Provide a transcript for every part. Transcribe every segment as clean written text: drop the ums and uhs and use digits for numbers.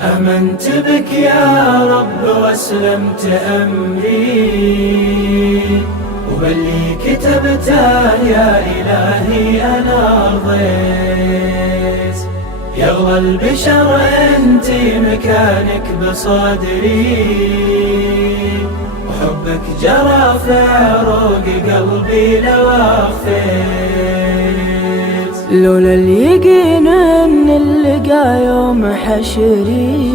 آمنت بك يا رب وأسلمت أمري، وباللي كتبته يا إلهي أنا رضيت. يا أغلى البشر أنت مكانك بصدري، وحبك جرى في عروق قلبي لو أخفيت. لولا اليقين ان اللقى يوم حشري،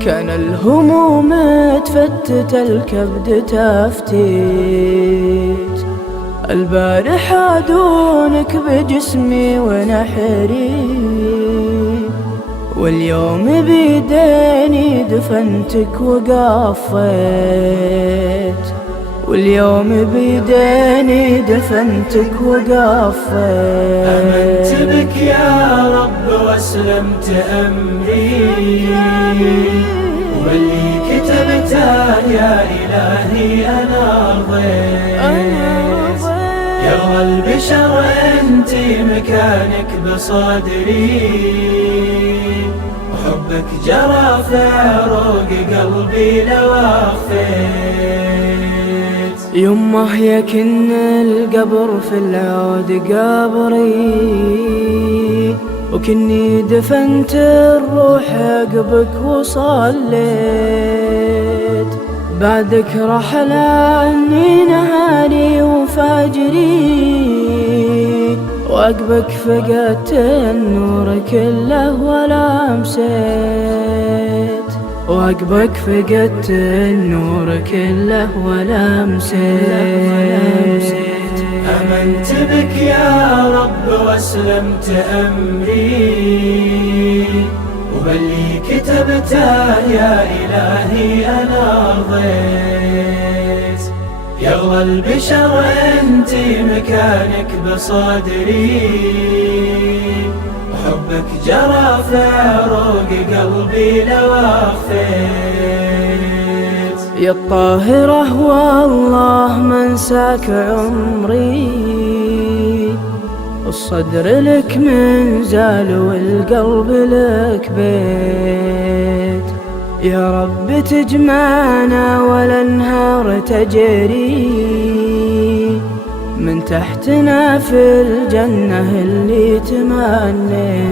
كان الهموم تفتت الكبد تفتيت. البارحة دونك بجسمي ونحري، واليوم بيديني دفنتك وقفيت. واليوم بيديني دفنتك وقفيت. آمنت بك يا رب وأسلمت أمري، وباللي كتبته يا إلهي أنا رضيت. يا أغلى البشر أنت مكانك بصدري، وحبك جرى في عروق قلبي لو أخفيت. يمه يكن القبر في العود قبري، وكني دفنت الروح عقبك وصليت. بعدك رحل عني نهاري وفجري، وعقبك فقدت النور كله ولا مسيت. وعقبك فقدت النور كله ولا مسيت. آمنت بك يا رب وأسلمت أمري، وباللي كتبته يا إلهي أنا رضيت. يا أغلى البشر أنت مكانك بصدري، وحبك جرى في عروق قلبي لو أخفيت. يا الطاهرة والله منساك عمري، الصدر لك منزال والقلب لك بيت. يا رب تجمعنا ولا نهار تجري، من تحتنا في الجنة اللي تمنيت.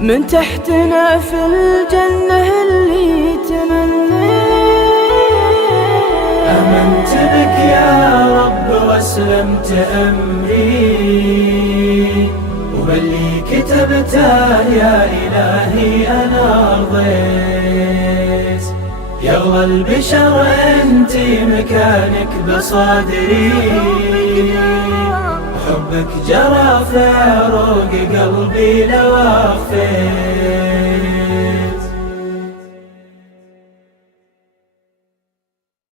من تحتنا في الجنة اللي تمنيت. آمنت بك يا رب وأسلمت أمري، وباللي كتبته يا إلهي أنا رضيت. يا أغلى البشر أنت مكانك بصدري، وحبك جرى في عروق قلبي لو أخفيت.